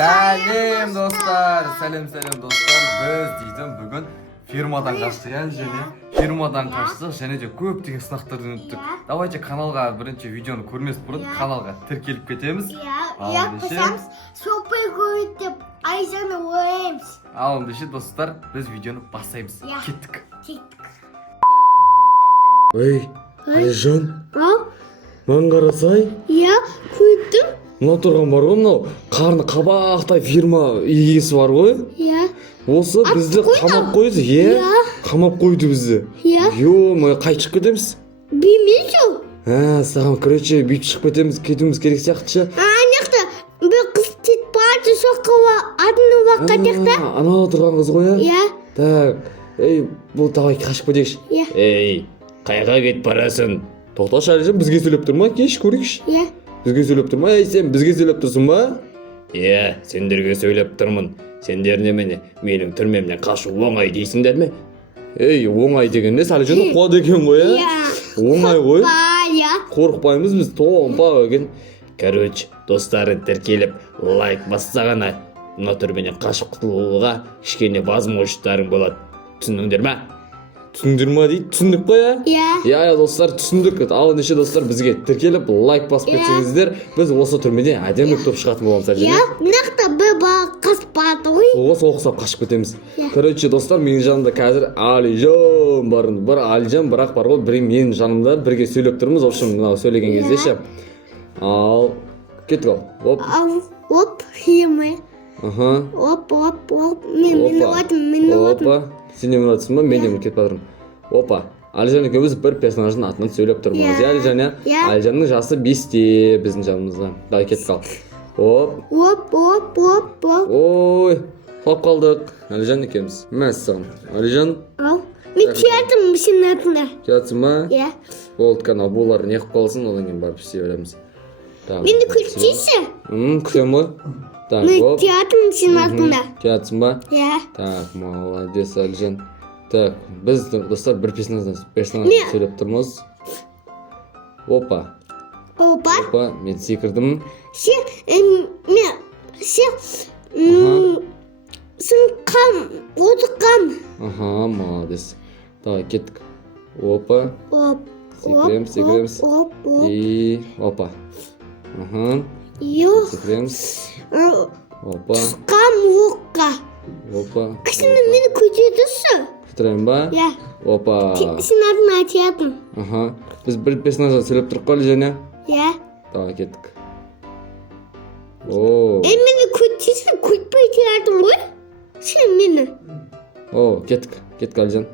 Сәлем достар, сәлем достар. Біз дейтін бүгін фирмадан қаштық, және фирмадан қаштық, және де көптеген сынақтардан өттік. Давайте каналға бірінші видеоны көрмес бұрын каналға тіркеліп кетеміз. Қосамыз, сопай көріп деп Айжаны ойымыз. Ал ендеше достар, біз видеоны бастаймыз. Кеттік. Ой, Айжан, маған қарасай? Көрдім. Мына тұрған бар ғой, мынау қарны қабақтай фирма егесі бар ғой? Осы бізді қамап қойды, қамап қойды бізді. Ё-мо, қайтып кетеміз? Білмейсің? Саған короче бүйтіп шығып кетуіміз керек сияқты ше. Аняқта бір қыз тет барды соққыға адыны баққа текті. Анау тұрған қыз ғой, Так, бұл давай қашып кетейікші. Қайға кетіп барасың? Тоқташы Әлжан, бізге сөйлеп тұр ма? Кеш көрейікші. Бізге сөйлеп тұр ма? Сен бізге сөйлеп тұрсың ба? Сендерге сөйлеп тұрмын. Сендер немене менің түрмемнен қашу оңай дейсіңдер ме? Оңай деген не? Әлжанды қуады екен ғой, Оңай ғой. Қорықпаймыз біз, томпа екен. Короче, достары тіркеліп, лайк басса ғана мына түрменен қашып құтылуға кішкене возможностьтарың болады. Түсіндіңдер ме? Түсіндір ма дейді? Түсіндік қой, достар, түсіндік. Ал ендеше достар, бізге тіркеліп лайк басып кетсеңіздер, біз осы түрмеден әдемі топ шығатын боламыз Әлжан. Мынақта бір бала қыз барды ғой. Сол ұқсап қашып кетеміз. Короче, достар, менің жанымда қазір Әлжан бар. Бір Әлжан, бірақ бар ғой, бір менің жанымда бірге сөйлеп тұрмыз. В общем, мынау сөйлеген кезде ше. Ал кеттік ал. Оп, химы. Оп. Мен Опа. Сен не мұратсың ба? Мен кетіп батырмын. Опа. Әлжан екеуміз бір персонаждың атынан сөйлеп тұрмыз. Әлжан, Әлжанның жасы 5-те біздің жанымызда. Дай кеттік ал. Оп. Ой, қалып қалдық. Әлжан екеуміз. Мәссаған. Әлжан. Мен театрым сенің атында. Театрым ба? Болды, қана болар не қып қалсын, одан кейін барып істей береміз. Мені күтесің? Күтем ғой. Мен театрым сенің атында. Театрым ба? Так, молодец, Әлжан. Так, біз достар бір персонаждан сөйлеп тұрмыз. Опа, мен секірдім. Сен қам, отырқам. Молодец. Давай, кеттік. Опа. Секіреміз. И опа. Секіреміз. Опа. Қам оққа. Опа. Кішіні мені көтердісі? Көтерем ба? Опа. Сен атын айтатын. Біз бір персонаждан сөйлеп тұрып қалды және? Давай, кеттік. Мені көтерсің, көтпей театым ғой? Сен мені. Кеттік Әлжан.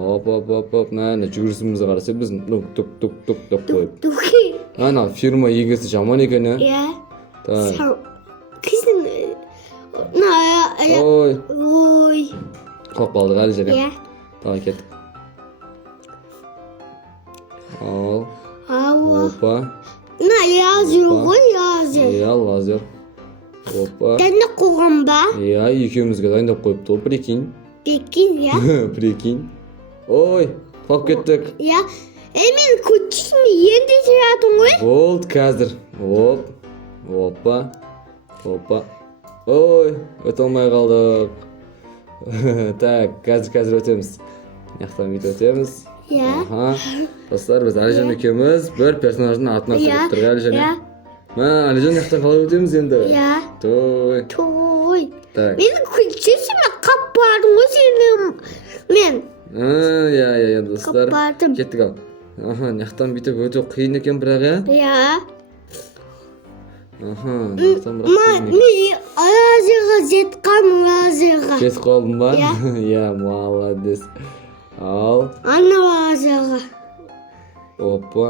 Оп, мәне жүгірісімізді қарасы біз тұп қойып. Ана фирма егесі жаман екен, Кісін... Ой. Ой. Қалып қалдық Әлжан. Давай, кеттік. Ал. Опа. Лазер ғой, лазер. Лазер. Опа. Дәнді қоған ба? Екеумізге дайындап қойыпты, прикинь. Прикинь. Ой, қалып кеттік. Мен көтесің енді театрым ғой? Болды қазір. Опа. Ой, өте алмай қалдық. Так, қазір өтеміз. Яқтан бейт өтеміз. Достар, біз Әлжан екеуміз бір персонаждың атынан сөйлеп тұрға Әлжан. Әлжан яқтан қалай өтеміз енді? Той. Мені көтесің мен қап бардым ғой сенің. Мен. Достар, кеттік ал. Яқтан бейтіп өте қиын екен бірақ, Мен лазерға жетқам, лазерға. Кетіп қалдың ба? Молодец. Ал. Ана лазерға. Опа.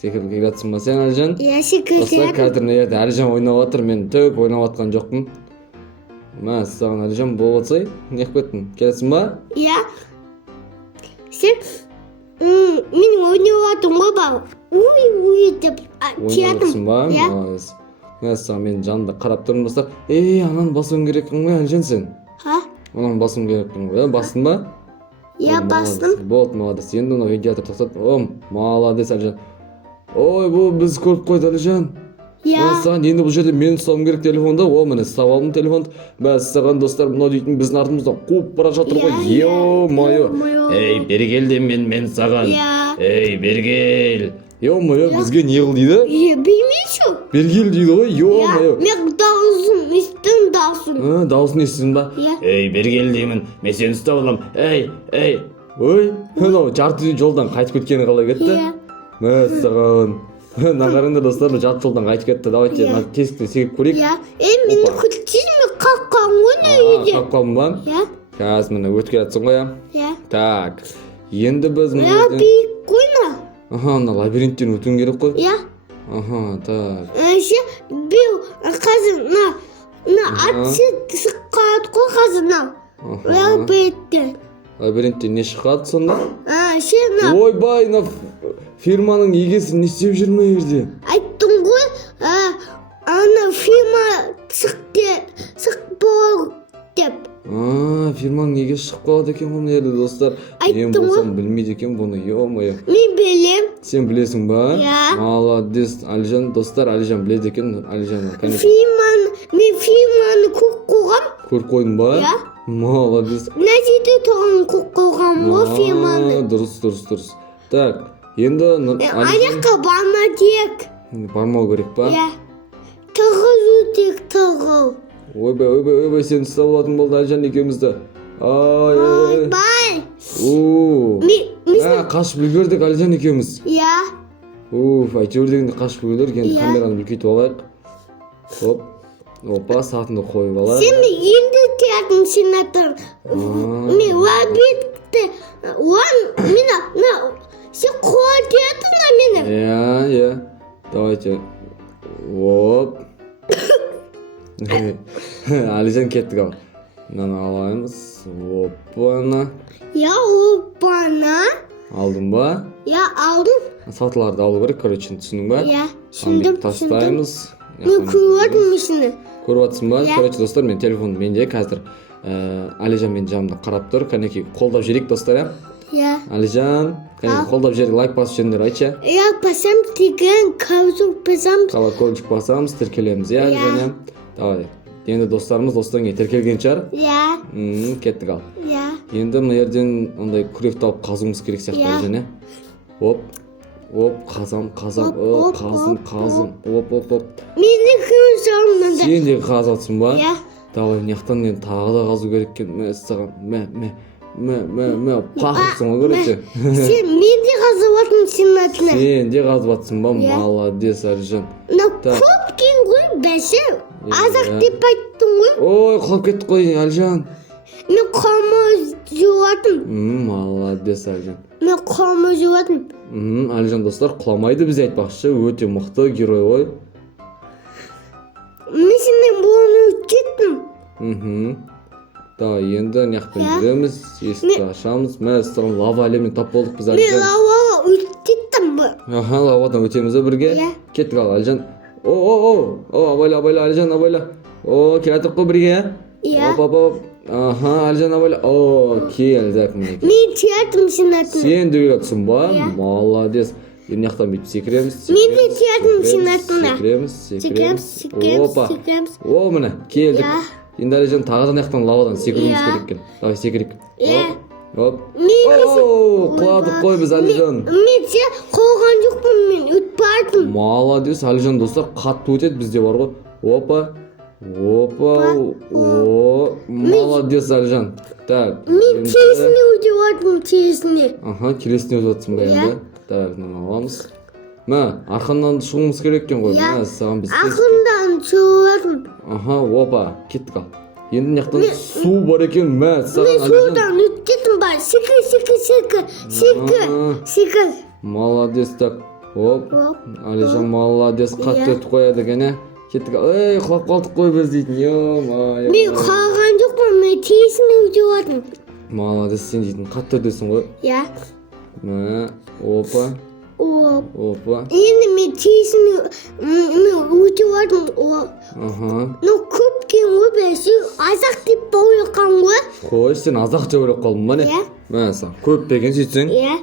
Секіріп келатсың ба сен, Әлжан? Достар, қазір Әлжан ойнап отыр, мен төк ойнап отқан жоқпын. Саған Әлжан болып отсай, не қып кеттің? Келесің ба? Сен мен ойнап отым ғой ба? Уй деп театрым. Ойнап отсың ба? Саған мен жанымда қарап тұрмын достар. Анан басуың керекпін ғой Әлжан сен? Анан басуың керекпін ғой, бастың ба? Бастым. Болды, молодец. Енді оны вентилятор тоқтат. Молодец Әлжан. Ой, бұл біз көріп қойды Әлжан. иә Саған енді бұл жерде мен ұстауым керек телефонды. О, міне ұстап алдым телефонды. Саған достар мынау дейтін біздің артымыздан қуып бара жатыр ғой. Е-мое. Ей, бері кел де мен саған. иә Ей, бері кел. Е-мое, бізге не қыл дейді? білмейсің Бергел дейді ғой. Е-мое. мен дауысын естідім дауысын Дауысын естідің ба? иә Ей, бері кел деймін. Мен сені ұстап аламын. Ей. Ой, мынау жарты жолдан қайтып кеткені қалай кетті? иә Саған. Мына қараңдар достар, жарты жолдан қайтып кетті. Давайте мына тесіктен секіріп көрейік. иә мені күтсіз қаққан ғой не үйде Қаққан ба? иә Қазір міне өтіп келатсың ғой, иә Так. Енді біз иә биік қой мына мына лабиринттен өтуің керек қой. иә Так. біл қазір мына атшы сыққады ғой қазір мынау лабиринттен Лабиринттен не шығады сонда? мына Ойбай, мына фирманың егесі не істеп жүр мына жерде? айттым ғой ана фирма сық бол деп Фирманың егесі шығып қалады екен ғой мына жерде достар. Мен Айттым ғой. болсам білмейді екен бұны. Е-мое. мен білем Сен білесің ба? Иә. Молодец. Алижан, достар, Алижан біледі екен. Алижан, конечно, мен фирманы көп қойғам көріп қойдың ба? Иә. Молодец. мына жерде тұрған көп қойғам ғой фирманы Дұрыс. Так, енді аяққа барма дек бармау керек па? иә тығылу дек тығыл Ойбай, сен ұстап алатын болды Алижан екеумізді. ойбай Қашып үлгердік Алижан екеуміз. иә Әйтеуір дегенде қашып үлгердік. Енді Иә. камераны үлкейтіп алайық. Опа, сатынды қойып алайық. сен енді театрын сенатор мен лабиринтті мына сен қуа театрна мені Иә. Давайте. Оп. Алижан кеттік ал. Мынаны алайымыз. Опана. иә опана Алдың ба? иә алдым Сатыларды алу керек, короче, түсіндің ба? иә Түсіндім. түсіндім Тастаймыз. мен көріп отырмын осыны Көріп жатсың ба? Иә. Короче, достар, мен телефон менде қазір. Алижан менің жанымда қарап тұр. Кәнекей қолдап жіберейік достар, иә? иә Алижан, кәнекей қолдап жіберейік, лайк басып жіберіңдер, айтшы. иә басам деген каузу басам Колокольчик басамыз, тіркелеміз, иә, Иә. Алижан, иә? Давай. Енді достарымыз достан кейін тіркелген шығар. иә Кеттік ал. иә Енді мына жерден ондай күрек тауып қазуымыз керек сияқты, Иә. Алижан, иә? Оп, қазам, Оп, қазым, оп. мені көз алдымда Сен де қазатсың ба? иә Давай, мынаяқтан енді тағы да қазу керек екен. Саған, пақырсың ғой, короче. сен мен де қазып отырмын сенің атына Сен де қазып жатсың ба? Иә. Молодец, Алижан. мынау Так. көп кең ғой бәсе азақ Иә. деп айттың ғой Ой, құлап кеттік қой, Алижан. мен қамыр жуатым Молодец, Алижан. мен қамыр жуатым Алижан достар құламайды біз айтпақшы, өте мықты герой ғой. мен сенен бұны кеттім Давай, енді мынаяқпен Иә. жүреміз, есікті ашамыз. Саған лава әлеміне тап болдық біз, мен Алижан. лаваға өттеттім ба Лавадан өтеміз бе бірге? Иә. Кеттік ал, Алижан. Абайла, Алижан, абайла. Келатық қой бірге, иә Оп. Алижан, абайла. Келдік мінекей. мен театрым сенің атына Сен де келатсың ба? Иә. Молодец. Енді мынаяқтан бүйтіп секіреміз. мен де театрым сенің атына Секіреміз. Опа. секіреміз Міне, келдік. Иә. Енді Алижан тағы да мынаяқтан лавадан секіруіміз Иә. керек екен. Давай, секірейік. Иә. Оп. мен Құладық қой біз, Алижан. мен сен қойған жоқпын мен өтіп бардым Молодец, Алижан достар, қатты өтеді бізде бар ғой. Опа. Молодец, Алижан. Так. мен терісіне өтіп бардым терісіне Келесіне өтіп жатсың ба Иә. енді? Так, мынаны аламыз. Арқаннан шығуымыз керек екен ғой. Иә. Саған біз ақырдан шығардым опа, кеттік ал. Енді мынаяқтан су бар екен. Саған мен Алижан. судан өттім ба секір Молодец, так. Оп. Оп. Алижан молодец, қатты Иә. өтіп қояды екен, ә? Кеттік ал. Құлап қалдық қой біз дейтін. мен қалған жоқпын мен терісіне өтіп бардым Молодец, сен дейтін қатты өтесің ғой. иә Опа. енді мен терісіне мен өтіп бардым мынау көп кең ғой бәсе азақ деп бауырқан ғой Қой, сен азақ деп ойлап қалдың ба не? Иә. Саған көп берген сөйтсең. иә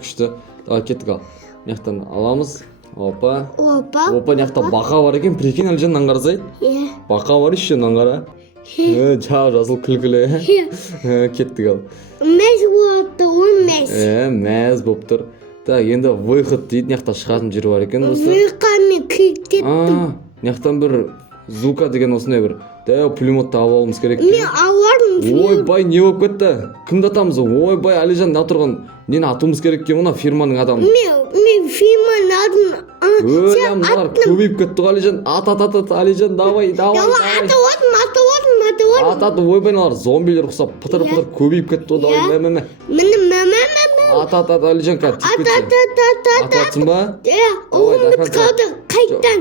Күшті. Давай, кеттік ал. Мынаяқтан аламыз. Опа. опа. Опа, мына жақта бақа бар екен, прикинь, Әлжан, мынаны қарасай. Иә. Бақа бар еще, мынаны қара. Жасыл күлкілі. Кеттік ал. Мәз болды, ол мәз. Мәз болып тұр. Так, енді выход дейді, мына жақта шығатын жер бар екен осы. Выйқамен күйттеттім. Мына жақтан бір Зука деген осындай бір дәу пулеметті алып алуымыз керек. Мен алармын. Ойбай, не болып кетті? Кімді атамыз? Ойбай, Әлижан, мына тұрған нені атуымыз керек екен, мына фирманың адамы. Мен фирманың атын. Мыналар көбейіп кетті ғой, Әлижан. Әлижан, давай. Ат, ойбай, мыналар зомбилер ұқсап пытыр-пытыр көбейіп кетті ғой, давай. Ат, Әлижан, ататсың ба? Оғымыз қалды, қайттан.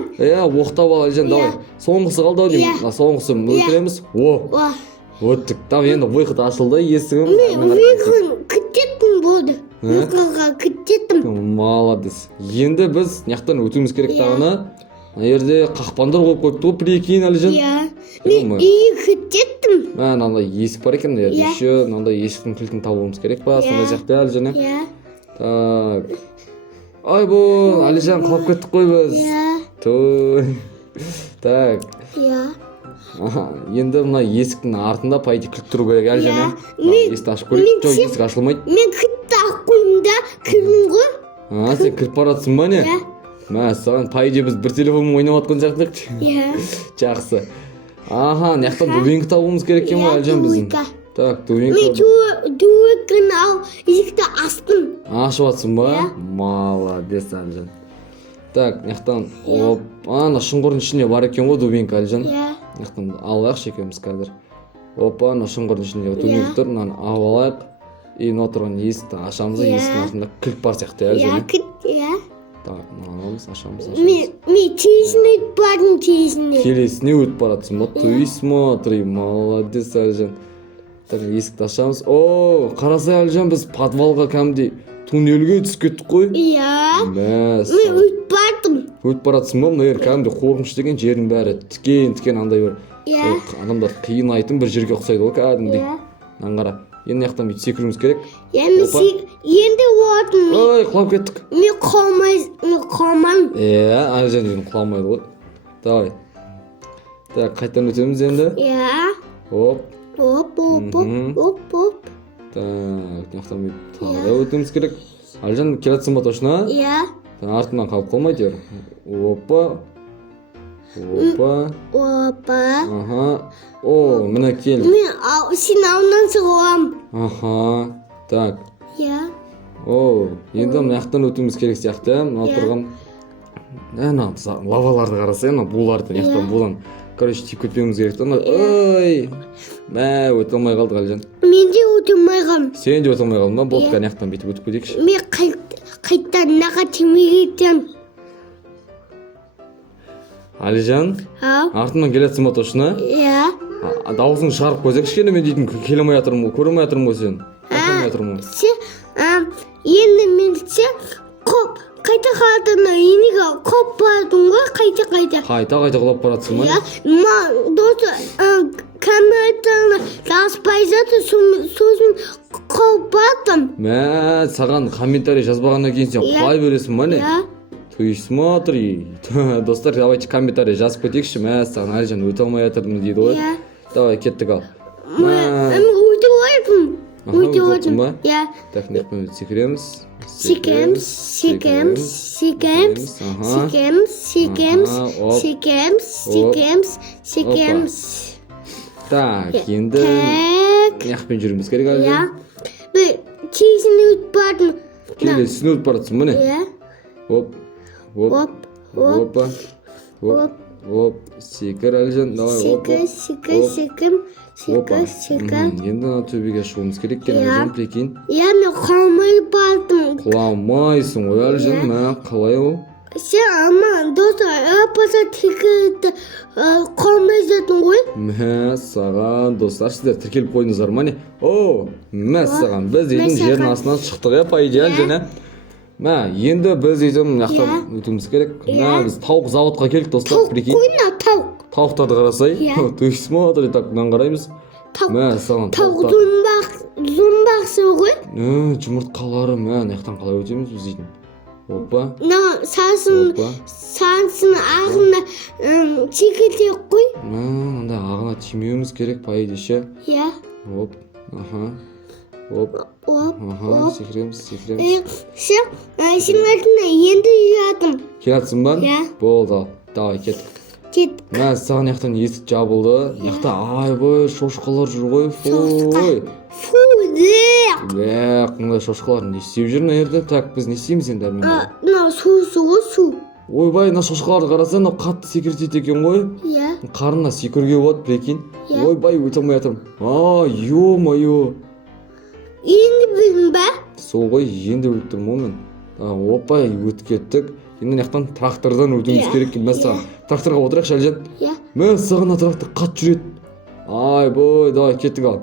Оқтап ал, Әлижан, давай. Соңғысы қалды ау деймін. Соңғысы өлтіреміз. Өттік. Там енді выход ашылды, есігім. Мен выход күттеттім болды. Выходға күттеттім. Молодец. Енді біз няқтан өтуіміз керек тағына. Ана жерде қақпандар қойып қойыпты ғой, прикинь, Әлижан. Мен үйі күттеттім. Мынандай есік бар екен, еще мынандай есіктің кілтін табуымыз керек па, сондай сияқты, Әлижан. Так. Айбол, Әлижан, қалып кеттік қой біз. Той. Так. Енді мына есіктің артында пайда кілт тұру керек, Әлжан. Есікті ашып көрейік. Жоқ, есік ашылмайды. Мен кілтті ақ қойым да кірдім ғой. Сен кіріп баратсың ба не? Саған пайда біз бір телефонмен ойнап атқан сияқтық. Жақсы. Мына жақтан дубинка табуымыз керек екен ғой, Әлжан біздің. Так, дубинка. Мен дубинканы ал есікті астым. Ашып атсың ба? Молодец, Әлжан. Так, мына жақтан ана шұңғырдың ішінде бар екен ғой дубинка, Әлжан. Мына жақтан алайықшы екеуміз қазір. Опа, ана шұңғырдың ішінде дубинка тұр, мынаны алып алайық. И мына тұрған есікті ашамыз, есіктің артында кілт бар сияқты, Әлжан. Так, мынаны аламыз, ашамыз. Мен тезіне өтіп бардым, тезіне. Келесіне өтіп баратсың ба? Ты смотри, молодец, Әлжан. Так, есікті ашамыз. Қарасай, Әлжан, біз подвалға кәдімгідей туннельге түсіп кеттік қой. Мен өтіп бардым. Өтіп баратсың ба? Мына жер кәдімгідей қорқынышты деген, жердің бәрі тікен андай бір. Адамдар қиынайтын бір жерге ұқсайды ғой, кәдімгідей. Мынаны қара. Енді мына жақтан бүйтіп секіруіміз керек. Енді ордым. Ой, құлап кеттік. Мен қалмаймын. Әлжан енді құламайды ғой. Давай. Так, қайтадан өтеміз енді. Оп. Так, мына жақтан бүйтіп тағы да өтуіміз керек. Әлжан, келатсың ба точно? Артынан қалып қалмайды. Опа. Міне кел. Мен сен ауынан шығуам. Так. Енді мына жақтан өтуіміз керек сияқты. Мына тұрған лаваларды қарасай, буларды, мына жақтан булан. Короче, тиіп кетпеуіміз керек. Ой, өте алмай қалдық, Әлжан. Мен де өте алмай қалдым. Сен де өте алмай қалдың ба? Болдық, мына жақтан бүйтіп өтіп кетейікші. Мен қайттан наға темеге кетем. Әлжан, артынан келетсің ба точно? Дауысың шығарып қойсақ кішкене, мен дейтін келе алмай жатырмын ғой, көре алмай жатырмын ғой сен. Енді мен қайта қалатынна енеге құлап бардым ғой, қайта. Қайта құлап баратсың ба? Досы камерадан жазбай жатыр, сосын құлап бардым. Саған комментарий жазбағаннан кейін сен құлай бересің ба не? Ты смотри. Достар, давайте комментарий жазып кетейікші. Саған Әлжан өте алмай жатырмын дейді ғой. Давай, кеттік ал. Мен өте ойдым. Так, нетпен секіреміз. Так, енді неқпен жүріміз керек, Әлжан? Тезіне өтіп бардым. Келесіне өтіп баратсың ба не? Секір, Әлжан, давай. Секір. Енді ана төбеге шығуымыз керек екен, Әлжан, прикинь. Мен қалмай бардым. Құламайсың ғой, Әлжан, қалай ол? Сен аман, достар, апаса текетті қалмай жатын ғой. Саған, достар, сіздер тіркеліп қойдыңыздар ма не? Саған, біз дейтін жердің астынан шықтық, по идее, Әлжан, енді біз дейтін мынақтан өтуіміз керек. Біз тауық заводқа келдік, достар, прикинь. Тауықтарды қарасай. Ты смотри, так, мынаны қараймыз. Тауық зұмбақсы ғой. Жұмыртқалары, мынаяқтан қалай өтеміз біз дейтін. Опа. мына сансын Опа. ағына секіртіп қой. Мында ағына тимеуіміз керек по идее ше. Иә. Оп. Аха. Оп. Оп. Аха. Секіреміз. Сенің артында енді жадым. Келатсың ба? Иә. Болды. Давай кеттік. Кет. Мә саған яқтан есік жабылды. Яқта айбай шошқалар жүр ғой. Фой. Фу, де. Мындай шошқалар не істеп жүр мына жерде? Так, біз не істейміз енді әрмен? Мына су ғой, су. Ойбай, мына шошқаларды қарасаң, мынау қатты секіртеді екен ғой. Иә. Қарнына секіруге болады, прикинь. Иә. Ойбай, өте алмай жатырмын. Ё-моё. Енді білдің ба? Сол ғой, енді өліп тұрмын ғой мен. Опай, өтіп кеттік. Енді мына жақтан трактордан өтуіміз керек екен. Мә саған тракторға отырайықшы Әлжан. Иә. Мә саған трактор қатты жүреді. Айбой, давай кеттік ал.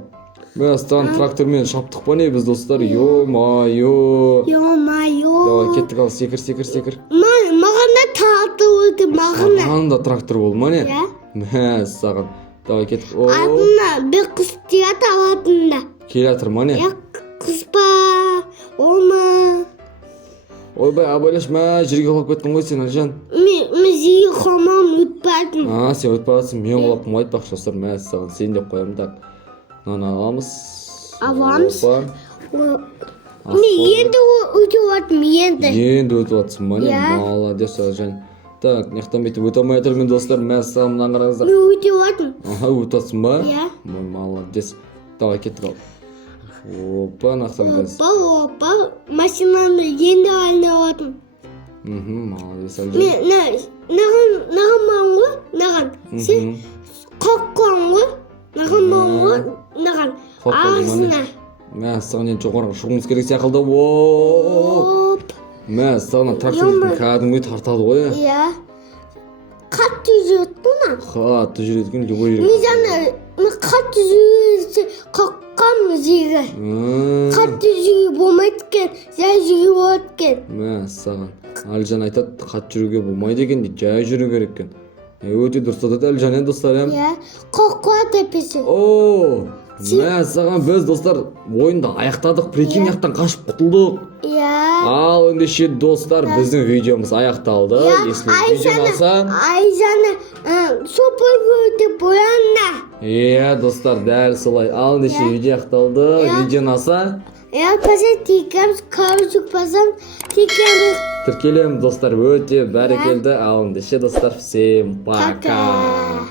Мә саған трактормен шаптық па не біз достар? Ё-моё. Ё-моё. Давай кеттік ал, секір. Маған да трактор болды, маған да. Саған да трактор болды ма не? Иә. Мә саған. Давай кеттік. Артында бір қыз тият алатында. Келе жатыр ма не? Иә, қыз ба, олма. Ойбай, абайлаш, мә жерге құлап кеттің ғой сен Әлжан. Мен жерге құламам, өтпәдім. Сен өтіп барасың, мен құлап қоймай айтпақшы достар. Мә саған сен деп қоямын так. Мынаны аламыз. Аламыз. Опа. Мен енді өтіп жатырмын, Енді өтіп жатсың ма не? Иә. Молодец Әлжан. Так, мынаяқтан бүйтіп өте алмай жатырмын достар. Мә саған мынаны қараңыздар. Мен өтіп жатырмын. Өтіп жатсың ба? Иә. Молодец. Давай кеттік ал. Опа, нақтан біз. Опа, машинаны енді айналып жатырмын. Молодец Әлжан. Наған маған ғой, наған. Сен қаққан ғой, наған маған ғой, наған. Ağzına. Mə sağın en çoxaraq шығуымыз керек сияқты. Оп. Mə sağına трактордың кәдімгі тартады ғой. Иә. Қатты жүреді ма? Қатты жүреді екен, любой жерге. Мен қатты жүрсе қаққан жерге. Қатты жүруге болмайды екен, жай жүруге болады екен. Мә саған. Әлжан айтады, қатты жүруге болмайды екен дейді, жай жүру керек екен. Өте дұрыс айтады Әлжан достар. Иә. Қаққан тепесі. Мә саған біз достар ойында аяқтадық, прикинь яқтан қашып құтылдық. Иә. Ал ендеше достар біздің видеомыз аяқталды. Если видео ұнаса, Айжаны супер көрді боянна. Иә достар дәл солай. Ал ендеше видео аяқталды. Видео ұнаса, тикеміз, көрсік басам, тикеміз. тіркелем достар өте бәрекелді. Ал ендеше достар всем пока.